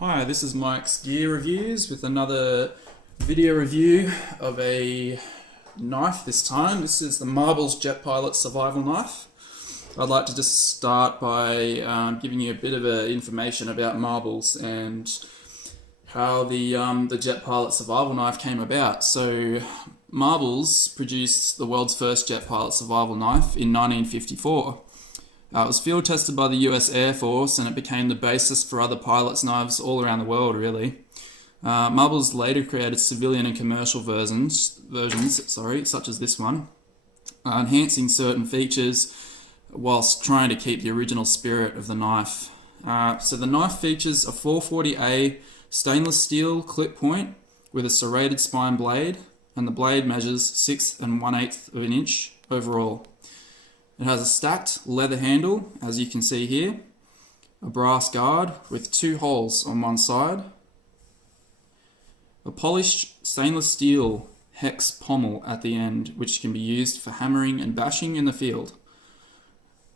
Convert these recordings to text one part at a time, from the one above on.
Hi, this is Mike's Gear Reviews with another video review of a knife this time. This is the Marbles Jet Pilot Survival Knife. I'd like to just start by giving you a bit of information about marbles and how the Jet Pilot Survival Knife came about. So Marbles produced the world's first Jet Pilot Survival Knife in 1954. It was field tested by the US Air Force and it became the basis for other pilots' knives all around the world, really. Marbles later created civilian and commercial versions, such as this one, enhancing certain features whilst trying to keep the original spirit of the knife. So the knife features a 440A stainless steel clip point with a serrated spine blade, and the blade measures 6 1/8 of an inch overall. It has a stacked leather handle, as you can see here, a brass guard with 2 holes on one side, a polished stainless steel hex pommel at the end, which can be used for hammering and bashing in the field.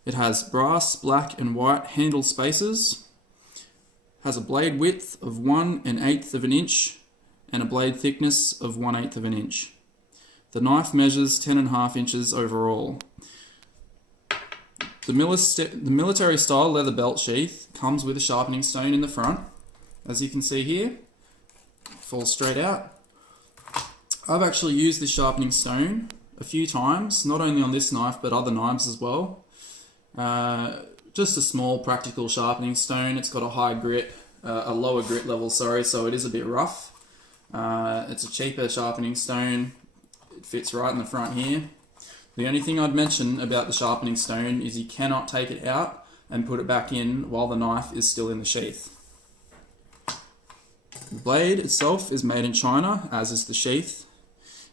It has brass, black and white handle spacers, has a blade width of 1 1/8 of an inch and a blade thickness of 1/8 of an inch. The knife measures 10 1/2 inches overall. The military style leather belt sheath comes with a sharpening stone in the front, as you can see here. Falls straight out. I've actually used this sharpening stone a few times, not only on this knife but other knives as well. Just a small practical sharpening stone. It's got a lower grit level, so it is a bit rough. It's a cheaper sharpening stone. It fits right in the front here. The only thing I'd mention about the sharpening stone is you cannot take it out and put it back in while the knife is still in the sheath. The blade itself is made in China, as is the sheath,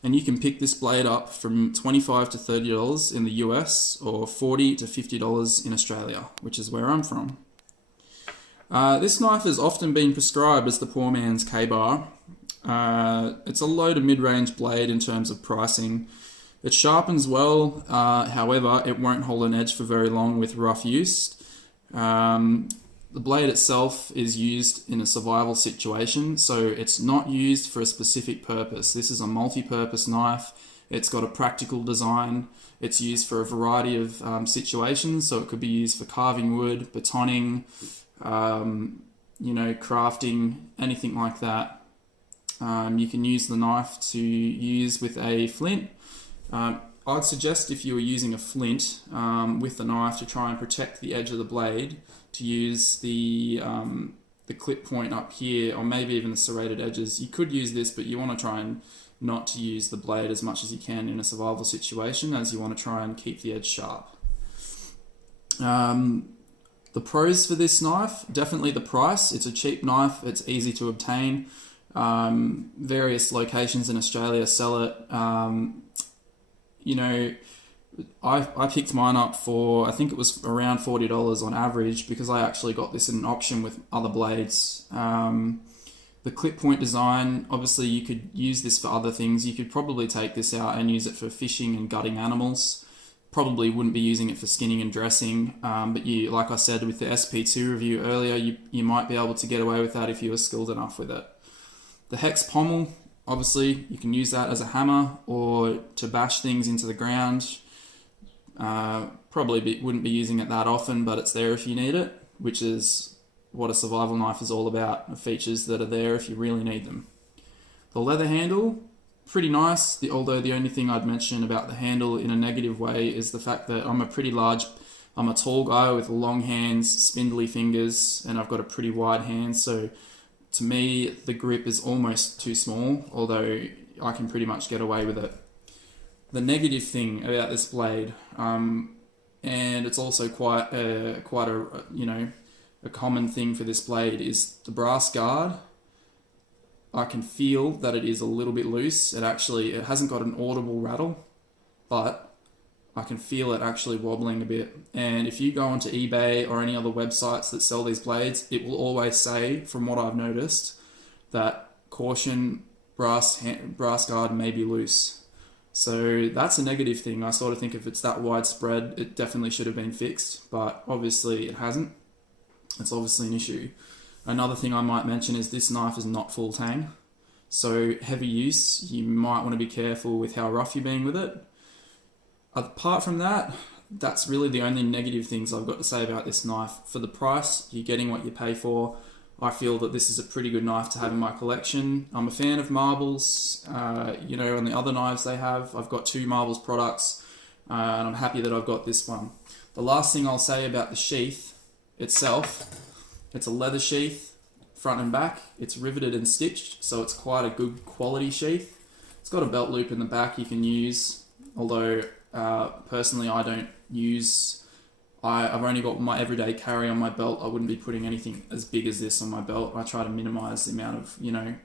and you can pick this blade up from $25 to $30 in the US or $40 to $50 in Australia, which is where I'm from. This knife has often been prescribed as the poor man's K-bar. It's a low to mid-range blade in terms of pricing. It sharpens well, however, it won't hold an edge for very long with rough use. The blade itself is used in a survival situation, so it's not used for a specific purpose. This is a multi-purpose knife. It's got a practical design. It's used for a variety of situations, so it could be used for carving wood, batoning, crafting, anything like that. You can use the knife to use with a flint. I'd suggest if you were using a flint with the knife to try and protect the edge of the blade, to use the clip point up here, or maybe even the serrated edges. You could use this, but you want to try and not to use the blade as much as you can in a survival situation, as you want to try and keep the edge sharp. The pros for this knife, definitely the price. It's a cheap knife, it's easy to obtain. Various locations in Australia sell it. I picked mine up for, I think it was around $40 on average, because I actually got this in an auction with other blades. The clip point design, obviously you could use this for other things. You could probably take this out and use it for fishing and gutting animals. Probably wouldn't be using it for skinning and dressing, but like I said with the SP2 review earlier, you might be able to get away with that if you were skilled enough with it. The hex pommel, obviously, you can use that as a hammer or to bash things into the ground. Probably wouldn't be using it that often, but it's there if you need it, which is what a survival knife is all about, the features that are there if you really need them. The leather handle, pretty nice, although the only thing I'd mention about the handle in a negative way is the fact that I'm a tall guy with long hands, spindly fingers, and I've got a pretty wide hand, so to me, the grip is almost too small, although I can pretty much get away with it. The negative thing about this blade, and it's also quite a common thing for this blade, is the brass guard. I can feel that it is a little bit loose. It hasn't got an audible rattle, but I can feel it actually wobbling a bit. And if you go onto eBay or any other websites that sell these blades, it will always say, from what I've noticed, that caution, brass guard may be loose. So that's a negative thing. I sort of think if it's that widespread, it definitely should have been fixed, but obviously it hasn't. It's obviously an issue. Another thing I might mention is this knife is not full tang. So heavy use, you might want to be careful with how rough you're being with it. Apart from that, that's really the only negative things I've got to say about this knife. For the price, you're getting what you pay for. I feel that this is a pretty good knife to have in my collection. I'm a fan of Marbles, you know, on the other knives they have. I've got 2 Marbles products, and I'm happy that I've got this one. The last thing I'll say about the sheath itself, it's a leather sheath, front and back. It's riveted and stitched, so it's quite a good quality sheath. It's got a belt loop in the back you can use, although personally I don't use, I've only got my everyday carry on my belt. I wouldn't be putting anything as big as this on my belt. I try to minimize the amount of, you know,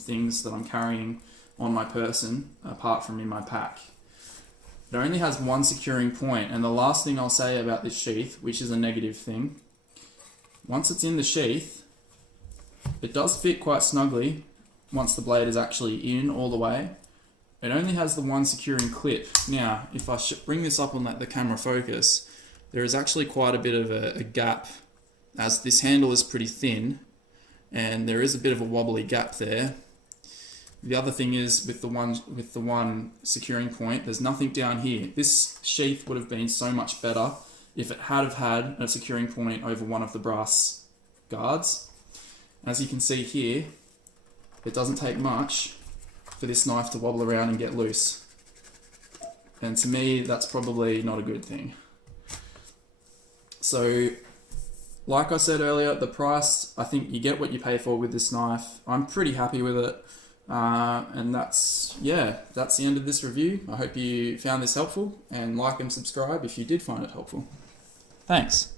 things that I'm carrying on my person apart from in my pack. It only has one securing point, and the last thing I'll say about this sheath, which is a negative thing, once it's in the sheath, it does fit quite snugly once the blade is actually in all the way. It only has the one securing clip. Now, if I bring this up and let the camera focus, there is actually quite a bit of a gap, as this handle is pretty thin, and there is a bit of a wobbly gap there. The other thing is with the one securing point, there's nothing down here. This sheath would have been so much better if it had a securing point over one of the brass guards. As you can see here, it doesn't take much for this knife to wobble around and get loose. And to me, that's probably not a good thing. So, like I said earlier, the price, I think you get what you pay for with this knife. I'm pretty happy with it. And that's the end of this review. I hope you found this helpful, and like and subscribe if you did find it helpful. Thanks.